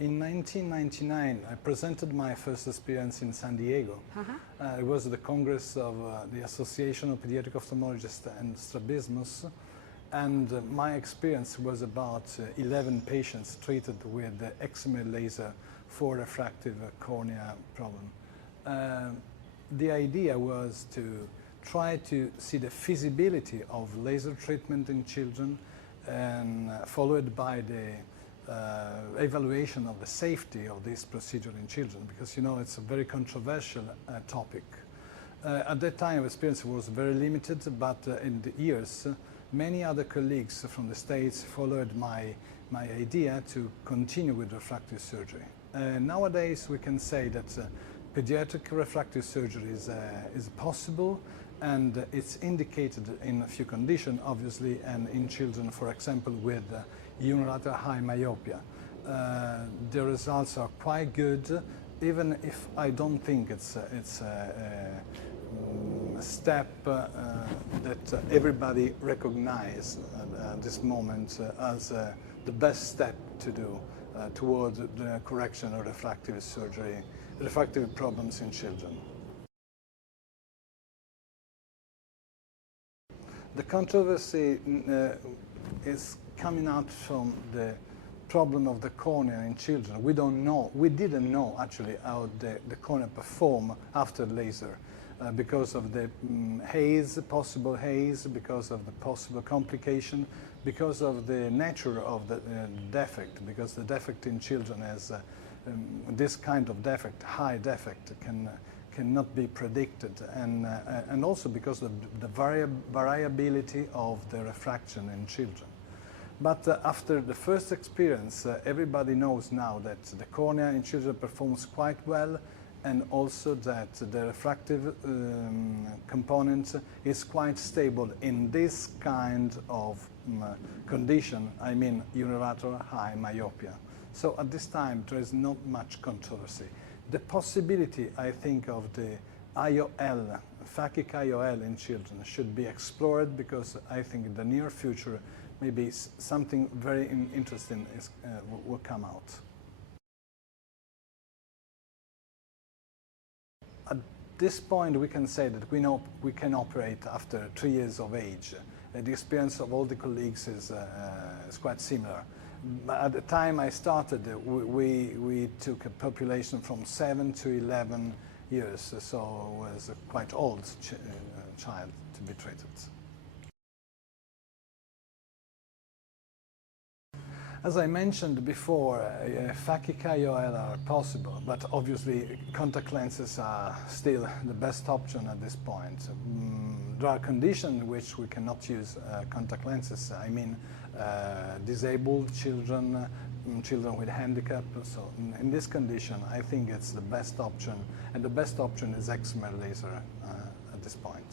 In 1999, I presented my first experience in San Diego. It was the Congress of the Association of Pediatric Ophthalmologists and Strabismus, and my experience was about 11 patients treated with the excimer laser for refractive cornea problem. The idea was to try to see the feasibility of laser treatment in children, and followed by the evaluation of the safety of this procedure in children, because you know it's a very controversial topic. At that time, experience was very limited, but in the years, many other colleagues from the States followed my idea to continue with refractive surgery. Nowadays, we can say that pediatric refractive surgery is possible, and it's indicated in a few conditions, obviously, and in children, for example, with unilateral high myopia. The results are quite good, even if I don't think it's a step that everybody recognizes at this moment as the best step to do toward the correction of refractive surgery, refractive problems in children. The controversy is coming out from the problem of the cornea in children. We didn't know actually how the cornea perform after laser because of the possible haze, because of the possible complication, because of the nature of the defect, because the defect in children is this kind of defect, high defect, cannot be predicted, and also because of the variability of the refraction in children. But after the first experience, everybody knows now that the cornea in children performs quite well, and also that the refractive component is quite stable in this kind of condition, I mean unilateral high myopia. So at this time, there is not much controversy. The possibility, I think, of the IOL, phakic IOL in children should be explored, because I think in the near future maybe something very interesting will come out. At this point, we can say that we can operate after 3 years of age. The experience of all the colleagues is quite similar. At the time I started, we took a population from 7 to 11 years, so it was a quite old child to be treated. As I mentioned before, phakic IOL are possible, but obviously contact lenses are still the best option at this point. There are conditions in which we cannot use contact lenses. I mean, disabled children, children with handicap. So in this condition, I think it's the best option, and the best option is excimer laser at this point.